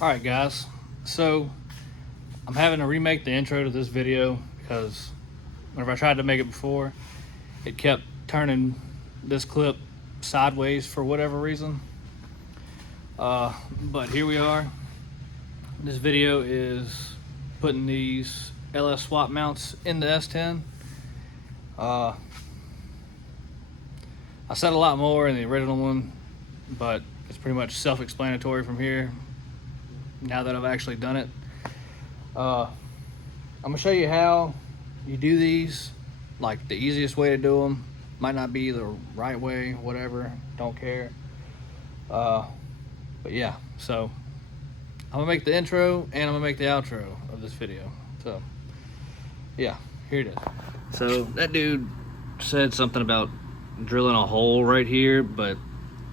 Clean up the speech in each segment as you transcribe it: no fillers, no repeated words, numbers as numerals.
Alright guys, so I'm having to remake the intro to this video because whenever I tried to make it before, it kept turning this clip sideways for whatever reason. But here we are. This video is putting these LS swap mounts in the S10. I said a lot more in the original one, but it's pretty much self-explanatory from here now that I've actually done it. I'm gonna show you how you do these, like the easiest way to do them. Might not be the right way, whatever, don't care. But yeah, so I'm gonna make the intro and I'm gonna make the outro of this video. So yeah, here it is. So that dude said something about drilling a hole right here, but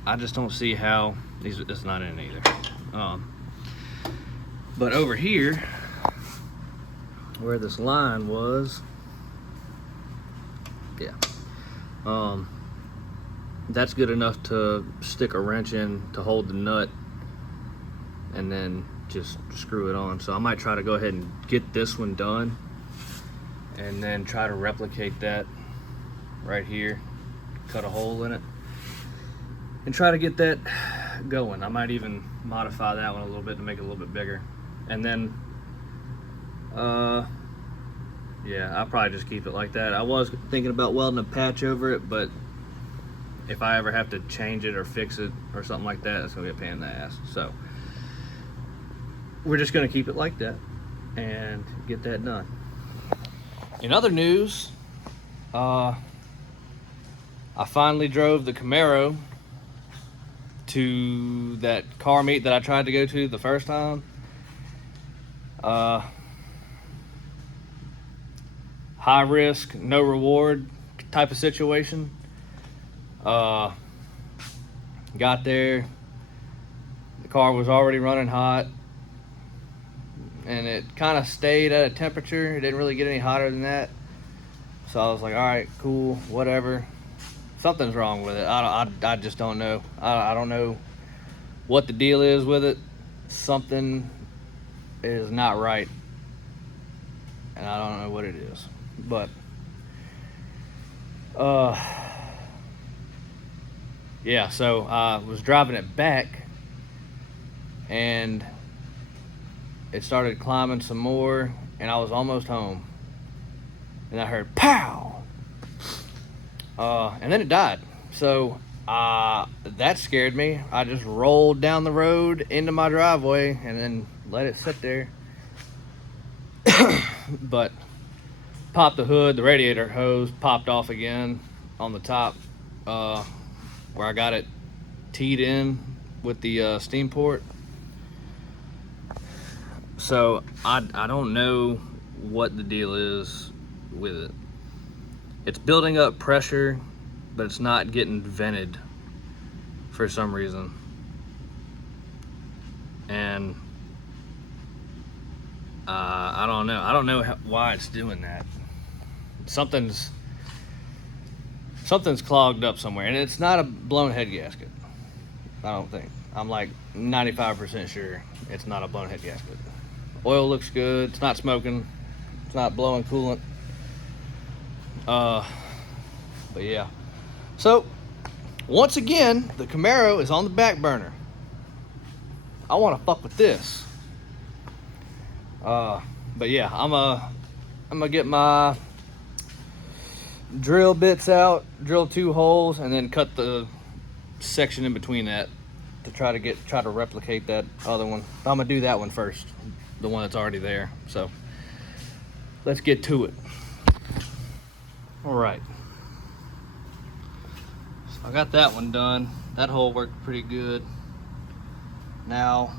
I just don't see how it's not in either. But over here, where this line was, yeah, that's good enough to stick a wrench in to hold the nut and then just screw it on. So I might try to go ahead and get this one done and then try to replicate that right here, cut a hole in it and try to get that going. I might even modify that one a little bit to make it a little bit bigger. And then, yeah, I'll probably just keep it like that. I was thinking about welding a patch over it, but if I ever have to change it or fix it or something like that, it's gonna be a pain in the ass. So we're just gonna keep it like that and get that done. In other news, I finally drove the Camaro to that car meet that I tried to go to the first time. High risk, no reward type of situation. Got there, the car was already running hot, and it kind of stayed at a temperature. It didn't really get any hotter than that. So I was like, all right, cool, whatever. Something's wrong with it. I just don't know. I don't know what the deal is with it. Something is not right, and I don't know what it is. But yeah, so I was driving it back and it started climbing some more, and I was almost home and I heard pow, and then it died. So that scared me. I just rolled down the road into my driveway and then let it sit there. But popped the hood, the radiator hose popped off again on the top, where I got it teed in with the steam port. So I don't know what the deal is with it. It's building up pressure, but it's not getting vented for some reason. And I don't know. I don't know why it's doing that. Something's clogged up somewhere, and it's not a blown head gasket. I don't think. I'm like 95% sure it's not a blown head gasket. Oil looks good. It's not smoking. It's not blowing coolant. But yeah. So once again, the Camaro is on the back burner. I want to fuck with this. But yeah, I'm gonna get my drill bits out, drill 2 holes, and then cut the section in between that to try to replicate that other one. But I'm gonna do that one first, the one that's already there. So let's get to it. All right. So I got that one done. That hole worked pretty good. Now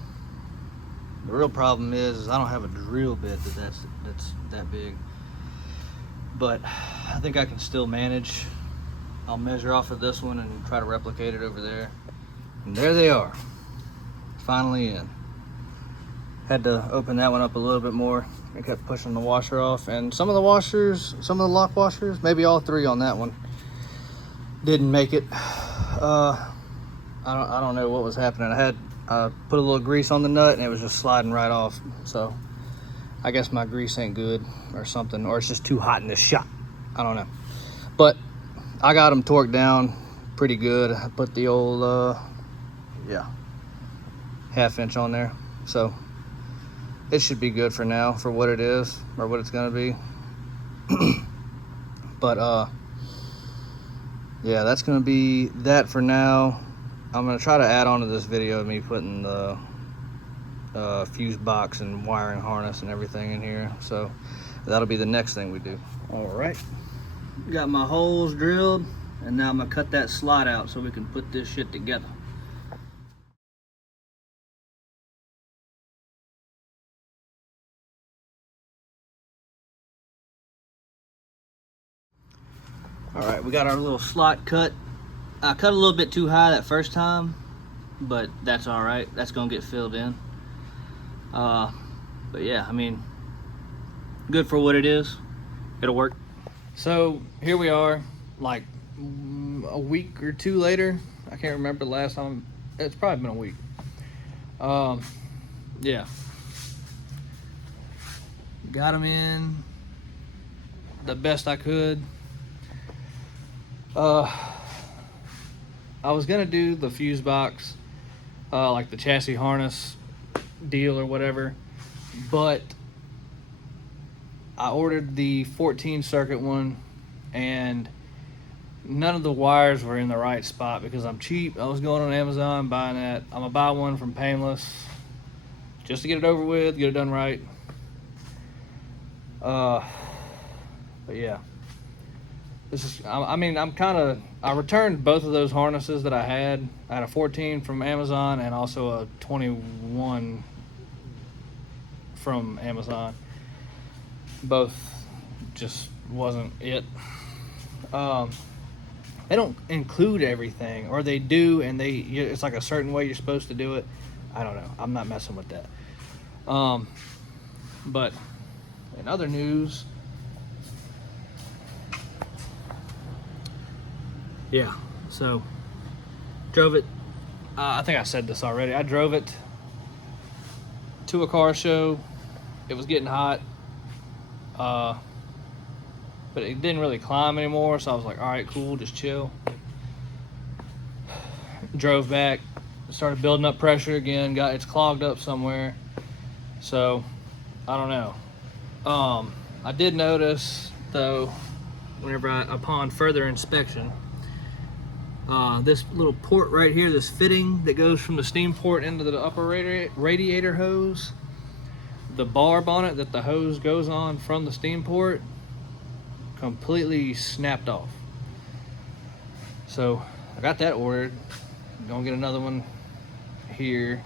the real problem is I don't have a drill bit that's that big, but I think I can still manage. I'll measure off of this one and try to replicate it over there. And there they are, finally in. Had to open that one up a little bit more. I kept pushing the washer off, and some of the washers, some of the lock washers, maybe all 3 on that one, didn't make it. I don't know what was happening. I had I put a little grease on the nut and it was just sliding right off. So I guess my grease ain't good or something, or it's just too hot in this shop. I don't know. But I got them torqued down pretty good. I put the old, yeah, 1/2 inch on there. So it should be good for now for what it is, or what it's gonna be. But yeah, that's gonna be that for now. I'm gonna try to add on to this video of me putting the fuse box and wiring harness and everything in here. So that'll be the next thing we do. All right, got my holes drilled, and now I'm gonna cut that slot out so we can put this shit together. All right, we got our little slot cut. I cut a little bit too high that first time, but that's all right. That's gonna get filled in. But yeah, I mean, good for what it is. It'll work. So here we are, like a week or two later. I can't remember the last time. It's probably been a week. Yeah. Got them in the best I could. I was gonna do the fuse box, like the chassis harness deal or whatever, but I ordered the 14 circuit one and none of the wires were in the right spot because I'm cheap. I was going on Amazon buying that. I'm gonna buy one from Painless just to get it over with, get it done right. But yeah, this is, I mean, I returned both of those harnesses that I had. I had a 14 from Amazon and also a 21 from Amazon. Both just wasn't it. They don't include everything, or they do, and it's like a certain way you're supposed to do it. I don't know. I'm not messing with that. But in other news, yeah, so drove it. I think I said this already. I drove it to a car show. It was getting hot, but it didn't really climb anymore. So I was like, all right, cool, just chill. Drove back, started building up pressure again. It's clogged up somewhere. So I don't know. I did notice though, upon further inspection, this little port right here, this fitting that goes from the steam port into the upper radiator hose, the barb on it that the hose goes on from the steam port completely snapped off. So I got that ordered. Gonna get another one here.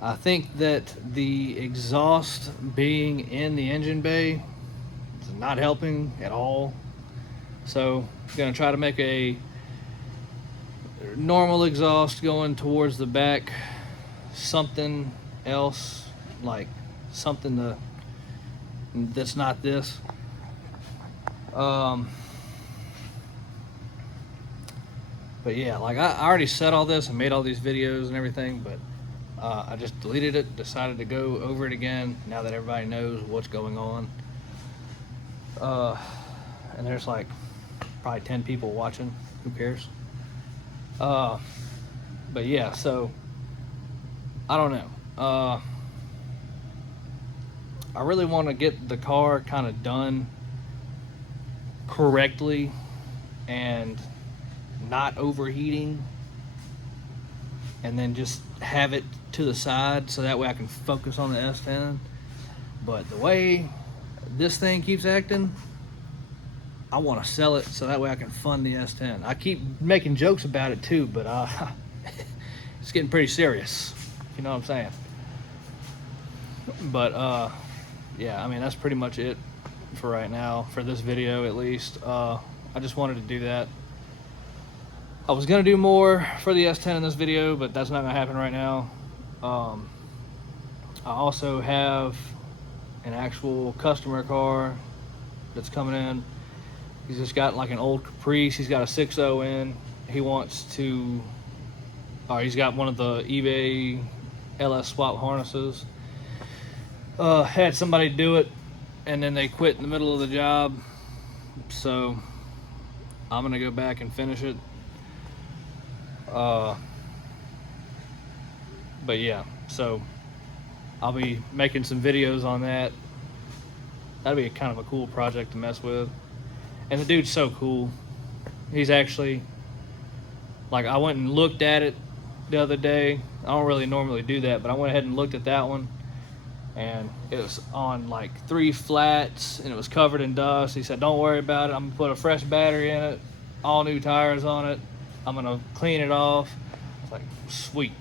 I think that the exhaust being in the engine bay is not helping at all. So I'm gonna try to make a normal exhaust going towards the back, something else, like something that's not this. But yeah, like I already said all this and made all these videos and everything, but I just deleted it, decided to go over it again now that everybody knows what's going on. And there's like probably 10 people watching, who cares? But yeah, so I don't know. I really want to get the car kind of done correctly and not overheating, and then just have it to the side so that way I can focus on the S10. But the way this thing keeps acting, I want to sell it so that way I can fund the S10. I keep making jokes about it too, but it's getting pretty serious, you know what I'm saying? But yeah, I mean, that's pretty much it for right now, for this video at least. I just wanted to do that. I was gonna do more for the S10 in this video, but that's not gonna happen right now. I also have an actual customer car that's coming in. He's just got like an old Caprice. He's got a 6.0 in. He wants to he's got one of the eBay LS swap harnesses. Had somebody do it, and then they quit in the middle of the job, so I'm gonna go back and finish it. But yeah, so I'll be making some videos on that. That'd be kind of a cool project to mess with. And the dude's so cool. He's actually, like, I went and looked at it the other day. I don't really normally do that, but I went ahead and looked at that one, and it was on like 3 flats, and it was covered in dust. He said, don't worry about it. I'm gonna put a fresh battery in it, all new tires on it. I'm gonna clean it off. It's like, sweet.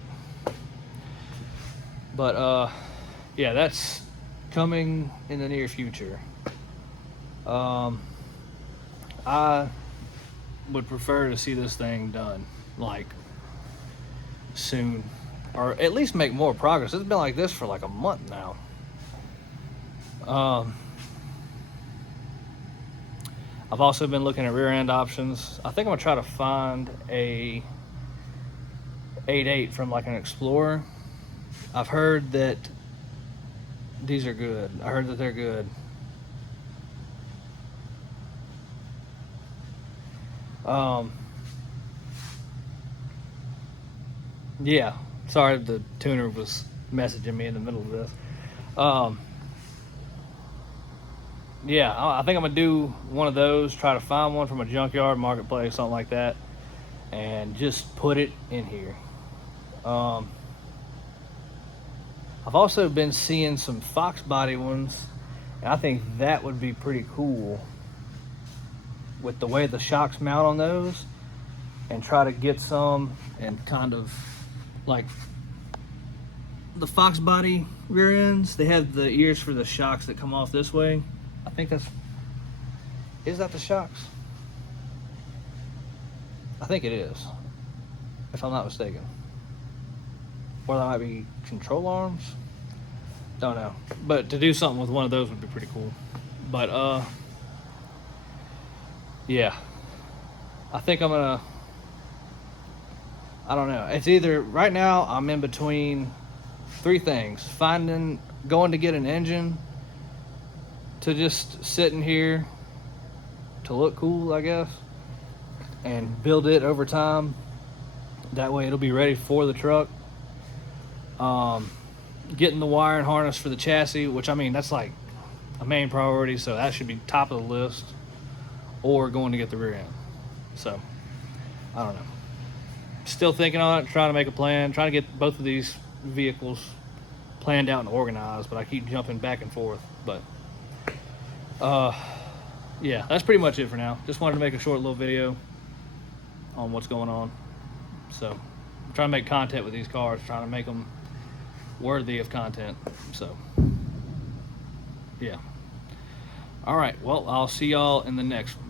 But yeah, that's coming in the near future. I would prefer to see this thing done like soon, or at least make more progress. It's been like this for like a month now. I've also been looking at rear end options. I think I'm gonna try to find a 8.8 from like an Explorer. I've heard that these are good. I heard that they're good. Yeah, sorry, the tuner was messaging me in the middle of this. Yeah, I think I'm gonna do one of those, try to find one from a junkyard, marketplace, something like that, and just put it in here. I've also been seeing some Fox body ones, and I think that would be pretty cool with the way the shocks mount on those, and try to get some and kind of like the Fox body rear ends. They have the ears for the shocks that come off this way. I think is that the shocks? I think it is, if I'm not mistaken. Or that might be control arms. Don't know. But to do something with one of those would be pretty cool. But yeah. I think I'm gonna, I don't know. It's either, right now I'm in between 3 things. Going to get an engine to just sit in here to look cool, I guess, and build it over time. That way it'll be ready for the truck. Getting the wire and harness for the chassis, which, I mean, that's like a main priority, so that should be top of the list, or going to get the rear end. So I don't know, still thinking on it, trying to make a plan, trying to get both of these vehicles planned out and organized, but I keep jumping back and forth. But yeah, that's pretty much it for now. Just wanted to make a short little video on what's going on. So I'm trying to make content with these cars, trying to make them worthy of content. So yeah. All right, well, I'll see y'all in the next one.